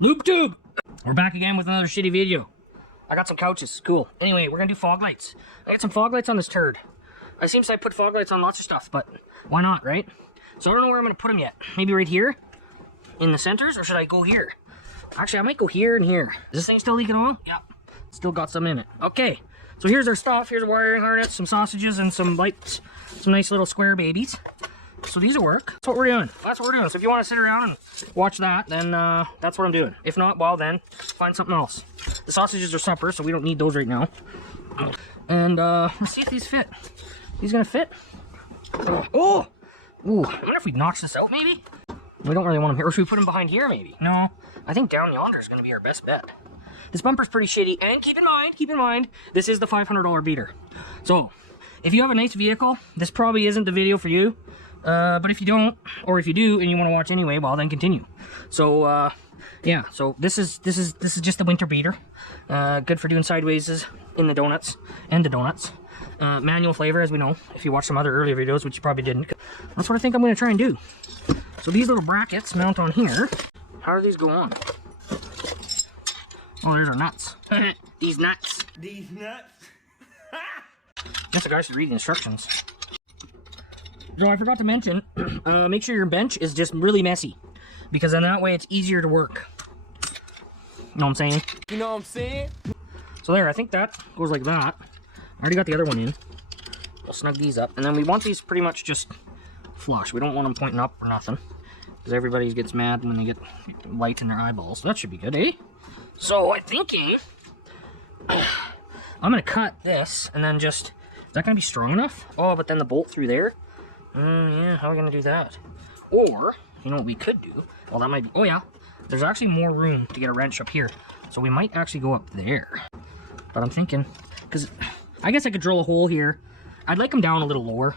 Noob tube! We're back again with another shitty video. I got some couches, cool. Anyway, we're gonna do fog lights. I got some fog lights on this turd. It seems I put fog lights on lots of stuff, but why not, right? So I don't know where I'm gonna put them yet. Maybe right here? In the centers, or should I go here? Actually, I might go here and here. Is this thing still leaking oil? Yep. Still got some in it. Okay, so here's our stuff. Here's a wiring harness, some sausages, and some lights. Some nice little square babies. So these will work. That's what we're doing. That's what we're doing. So if you want to sit around and watch that, then that's what I'm doing. If not, well then, find something else. The sausages are supper, so we don't need those right now. And let's see if these fit. These gonna fit? Oh! Ooh, I wonder if we notch this out maybe? We don't really want them here. Or should we put them behind here maybe? No, I think down yonder is gonna be our best bet. This bumper's pretty shitty, and keep in mind, this is the $500 beater. So, if you have a nice vehicle, this probably isn't the video for you. But if you don't, or if you do and you want to watch anyway, well then continue. So yeah, so this is just the winter beater. Good for doing sideways in the donuts and the donuts. Manual flavor, as we know, if you watch some other earlier videos, which you probably didn't. That's what I think I'm going to try and do. So these little brackets mount on here. How do these go on? Oh, there's our nuts. These nuts. These nuts. Guess the guy should read the instructions. So I forgot to mention, make sure your bench is just really messy, because then that way it's easier to work. You know what I'm saying? You know what I'm saying? So there, I think that goes like that. I already got the other one in. We'll snug these up, and then we want these pretty much just flush. We don't want them pointing up or nothing, because everybody gets mad when they get light in their eyeballs. So that should be good, eh? So I'm thinking, I'm gonna cut this, and then just, is that gonna be strong enough? Oh, but then the bolt through there? Yeah, how are we gonna do that? Or, you know what we could do? Well, that might be, oh yeah, there's actually more room to get a wrench up here. So we might actually go up there. But I'm thinking, because I guess I could drill a hole here. I'd like them down a little lower.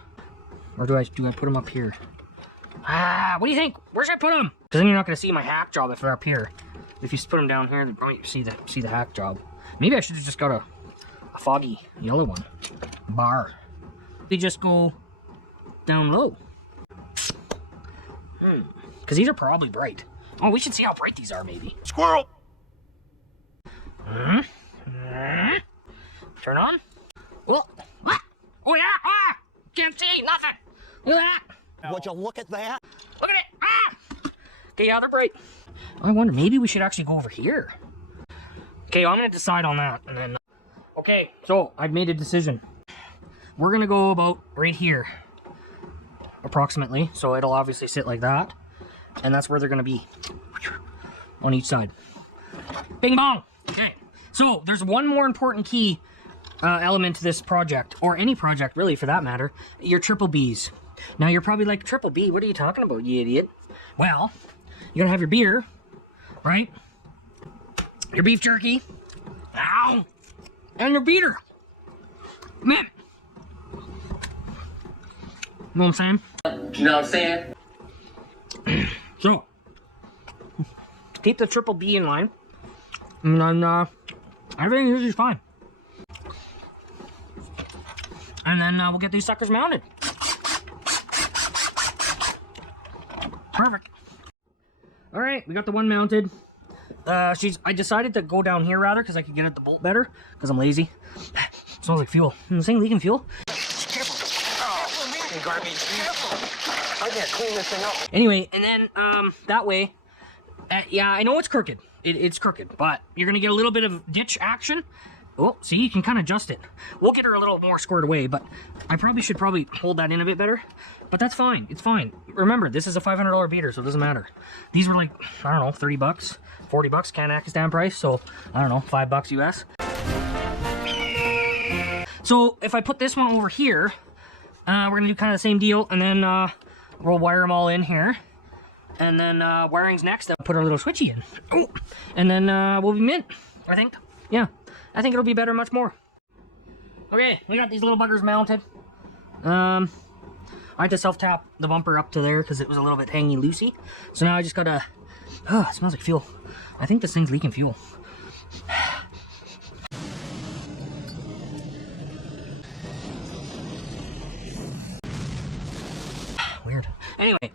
Or do I put them up here? What do you think? Where should I put them? Because then you're not gonna see my hack job if they're up here. If you put them down here, you might see the hack job. Maybe I should have just got a foggy yellow one. Bar. They just go down low. Because these are probably bright. Oh, we should see how bright these are, maybe. Squirrel. Turn on. Oh, oh yeah! Ah! Can't see nothing. Look at that. Would you look at that? Look at it. Ah! Okay, yeah, they're bright. I wonder, maybe we should actually go over here. Okay, I'm gonna decide on that, and then. Okay, so I've made a decision. We're gonna go about right here. Approximately, so it'll obviously sit like that, and that's where they're going to be on each side. Bing bong. Okay, so there's one more important key element to this project, or any project really for that matter, your triple B's. Now you're probably like, triple B, what are you talking about, you idiot? Well, you're gonna have your beer, right? Your beef jerky, ow, and your beater. Man, you know what I'm saying? You know what I'm saying? So, keep the triple B in line, and then everything is usually fine. And then we'll get these suckers mounted. Perfect. All right, we got the one mounted. I decided to go down here rather because I could get at the bolt better because I'm lazy. Smells like fuel. This thing leaking fuel. Garbage. I can't clean this thing up. Anyway, and then that way, yeah, I know it's crooked. It's crooked, but you're gonna get a little bit of ditch action. Oh, see, you can kind of adjust it. We'll get her a little more squared away, but I should probably hold that in a bit better. But that's fine. It's fine. Remember, this is a $500 beater, so it doesn't matter. These were like, I don't know, 30 bucks, 40 bucks Kazakhstan price, so I don't know, $5 US. So if I put this one over here, we're gonna do kind of the same deal, and then we'll wire them all in here, and then wiring's next. I'll put our little switchy in. Ooh. And then we'll be mint, I think. Yeah, I think it'll be better much more. Okay, we got these little buggers mounted. I had to self-tap the bumper up to there because it was a little bit hangy loosey. So now I just gotta, oh, it smells like fuel. I think this thing's leaking fuel. Weird. Anyway,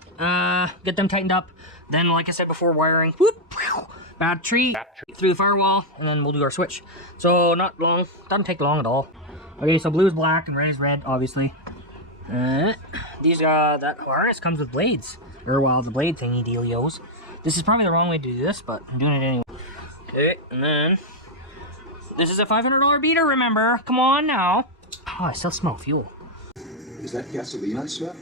get them tightened up. Then, like I said before, wiring. Whoop, battery through the firewall, and then we'll do our switch. So not long, doesn't take long at all. Okay, so blue is black and red is red, obviously. That harness comes with blades, or well, the blade thingy dealios. This is probably the wrong way to do this, but I'm doing it anyway. Okay, and then this is a $500 beater. Remember? Come on now. Oh, I still smell fuel. Is that gasoline I smell?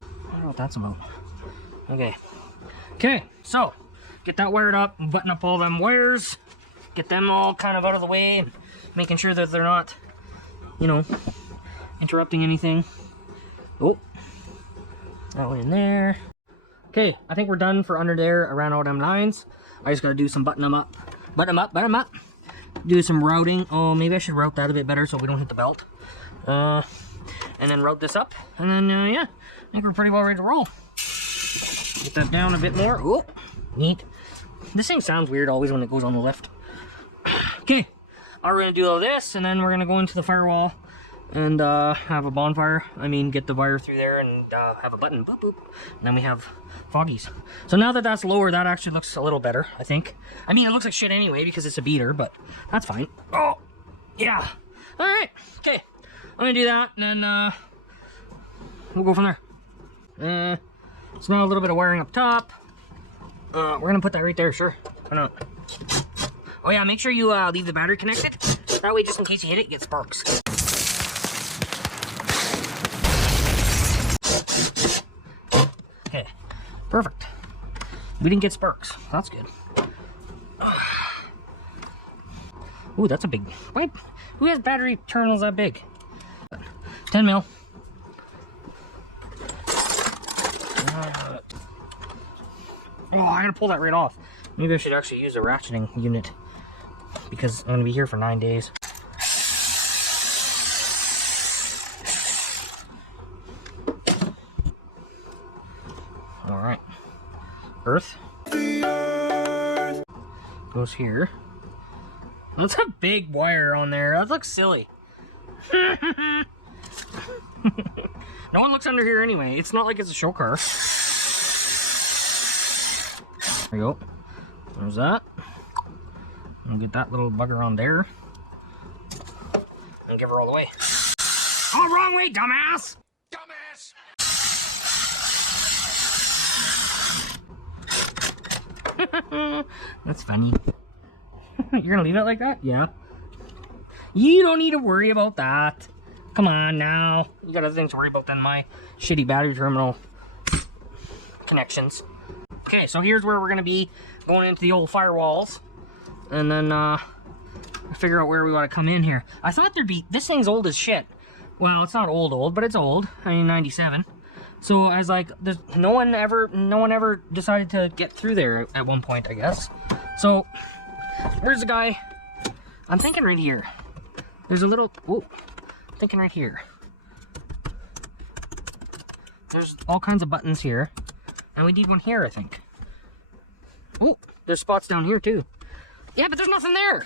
I don't know what that's about. Okay. Okay, so get that wired up, button up all them wires, get them all kind of out of the way, making sure that they're not, you know, interrupting anything. Oh, that one in there. Okay, I think we're done for under there around all them lines. I just gotta do some button them up. Do some routing. Oh, maybe I should route that a bit better so we don't hit the belt. And then route this up, and then yeah, I think we're pretty well ready to roll. Get that down a bit more. Oh, neat. This thing sounds weird always when it goes on the lift. Okay, we're gonna do all this, and then we're gonna go into the firewall and have a bonfire. I mean, get the wire through there and have a button. Boop, boop. And then we have foggies. So now that that's lower, that actually looks a little better, I think. I mean, it looks like shit anyway because it's a beater, but that's fine. Oh, yeah. All right. Okay, I'm gonna do that, and then we'll go from there. So now a little bit of wiring up top. We're gonna put that right there, sure. Why not? Oh yeah, make sure you leave the battery connected. That way, just in case you hit it, you get sparks. Okay, perfect. We didn't get sparks. That's good. Ooh, that's a big. Wait, who has battery terminals that big? 10 mil. Oh, I gotta pull that right off. Maybe I should actually use a ratcheting unit because I'm gonna be here for 9 days. All right, earth goes here. That's a big wire on there. That looks silly. No one looks under here anyway. It's not like it's a show car. There you go. There's that. And get that little bugger on there. And give her all the way. Oh, wrong way, dumbass! Dumbass! That's funny. You're gonna leave it like that? Yeah. You don't need to worry about that. Come on now. You got other things to worry about than my shitty battery terminal connections. Okay, so here's where we're gonna be going into the old firewalls, and then figure out where we want to come in here. I thought there'd be, this thing's old as shit. Well, it's not old, but it's old. I mean, 97. So I was like, there's no one ever decided to get through there at one point, I guess. So where's the guy? I'm thinking right here. There's a little. Whoa, I'm thinking right here. There's all kinds of buttons here. And we need one here, I think. Oh, there's spots down here too. Yeah, but there's nothing there.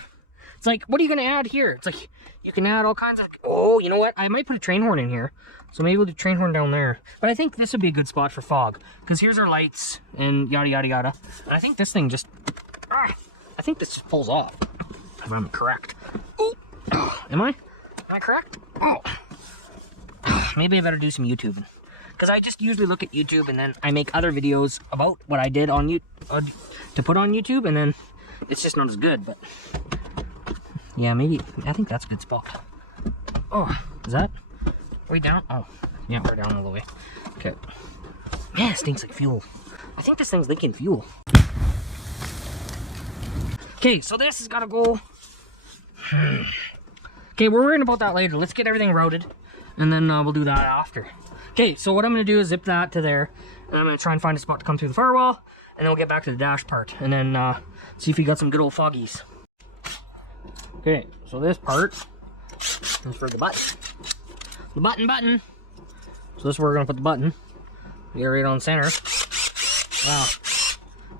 It's like, what are you gonna add here? It's like, you can add all kinds of, oh, you know what? I might put a train horn in here. So maybe we'll do train horn down there. But I think this would be a good spot for fog. Because here's our lights and yada, yada, yada. And I think this thing just, I think this just pulls off. If I'm correct. Ooh. Am I correct? Oh. Maybe I better do some YouTubing. Because I just usually look at YouTube and then I make other videos about what I did on YouTube to put on YouTube, and then it's just not as good. But yeah, maybe I think that's a good spot. Oh, is that way down? Oh, yeah, we're down all the way. Okay. Man, it stinks like fuel. I think this thing's leaking fuel. Okay, so this has got to go. Okay, we're worrying about that later. Let's get everything routed, and then we'll do that after. Okay, so what I'm going to do is zip that to there, and I'm going to try and find a spot to come through the firewall, and then we'll get back to the dash part, and then see if we got some good old foggies. Okay, so this part is for the button. The button. So this is where we're going to put the button. Get it right on center. Wow.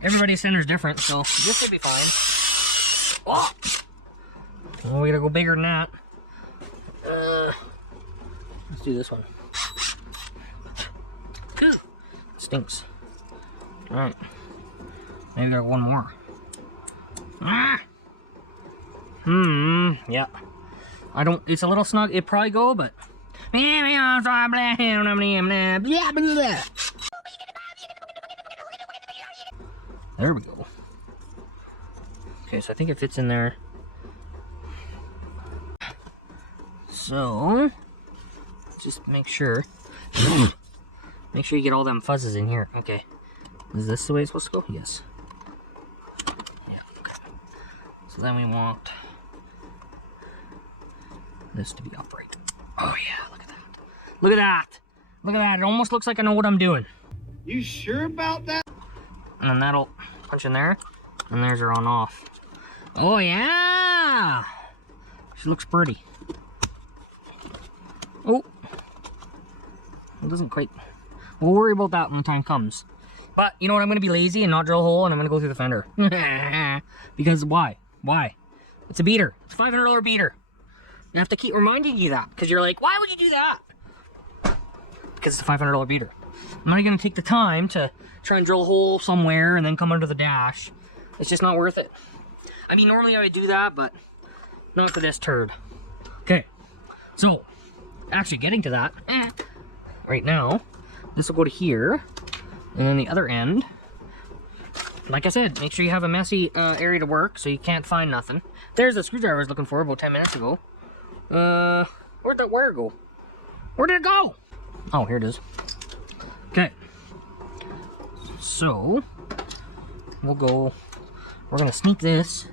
Everybody's center is different, so this should be fine. Oh! Well, we got to go bigger than that. Let's do this one. It stinks. Alright. Maybe got one more. Ah! Yeah. I don't, it's a little snug. It'd probably go, but. There we go. Okay, so I think it fits in there. So, just make sure. Make sure you get all them fuzzes in here. Okay. Is this the way it's supposed to go? Yes. Yeah, okay. So then we want this to be upright. Oh yeah, look at that. Look at that. Look at that. It almost looks like I know what I'm doing. You sure about that? And then that'll punch in there. And there's her on off. Oh yeah! She looks pretty. Oh! It doesn't quite... We'll worry about that when the time comes. But, you know what? I'm going to be lazy and not drill a hole, and I'm going to go through the fender. Because why? Why? It's a beater. It's a $500 beater. I have to keep reminding you that. Because you're like, why would you do that? Because it's a $500 beater. I'm not going to take the time to try and drill a hole somewhere and then come under the dash. It's just not worth it. I mean, normally I would do that, but not for this turd. Okay. So, actually getting to that. Right now, this will go to here. And then the other end, like I said, make sure you have a messy area to work so you can't find nothing. There's the screwdriver I was looking for about 10 minutes ago. Where'd that wire go? Where did it go? Oh, here it is. Okay. So, we'll go, we're gonna sneak this.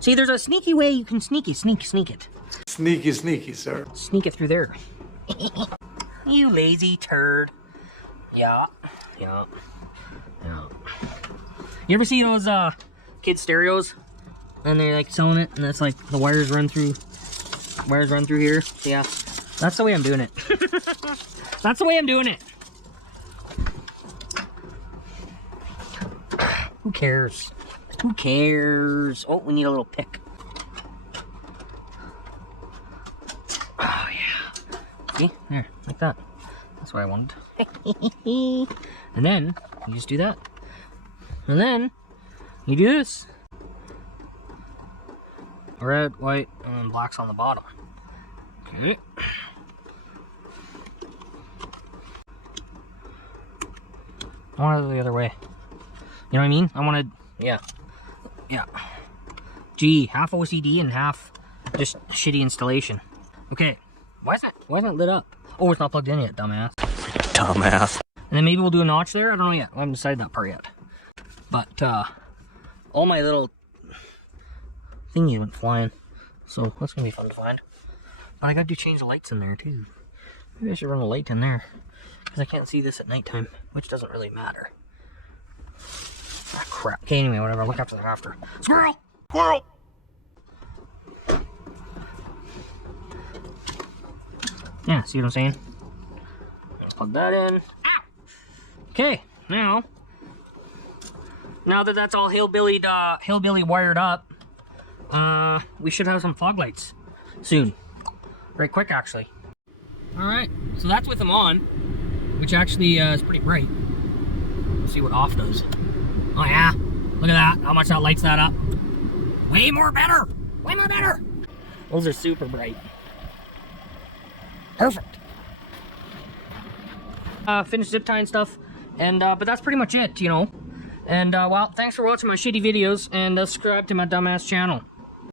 See, there's a sneaky way you can sneak it. Sneak it. Sneaky, sneaky, sir. Sneak it through there. You lazy turd. Yeah. Yeah. Yeah. You ever see those kid stereos? And they're like selling it, and it's like the wires run through here. Yeah. That's the way I'm doing it. That's the way I'm doing it. Who cares? Who cares? Oh, we need a little pick. Oh yeah. See? There, like that. That's what I wanted. And then you just do that. And then you do this. Red, white, and then black's on the bottom. Okay. I want it the other way. You know what I mean? I wanted, yeah. Yeah. Gee, half OCD and half just shitty installation. Okay. Why isn't it lit up? Oh, it's not plugged in yet, dumbass. Dumbass. And then maybe we'll do a notch there. I don't know yet. I haven't decided that part yet. But all my little thingies went flying. So that's gonna be fun to find. But I gotta change the lights in there too. Maybe I should run a light in there. Because I can't see this at nighttime, which doesn't really matter. Ah, crap. Okay, anyway, whatever. I'll look after that after. Squirrel! Squirrel! Yeah, see what I'm saying? Plug that in. Ow! Okay, now that that's all hillbilly wired up, we should have some fog lights soon. Very quick, actually. Alright, so that's with them on, which actually is pretty bright. Let's see what off does. Oh yeah, look at that, how much that lights that up. Way more better! Way more better! Those are super bright. Perfect. Finished zip tying stuff, and but that's pretty much it, you know. And well, thanks for watching my shitty videos, and subscribe to my dumbass channel.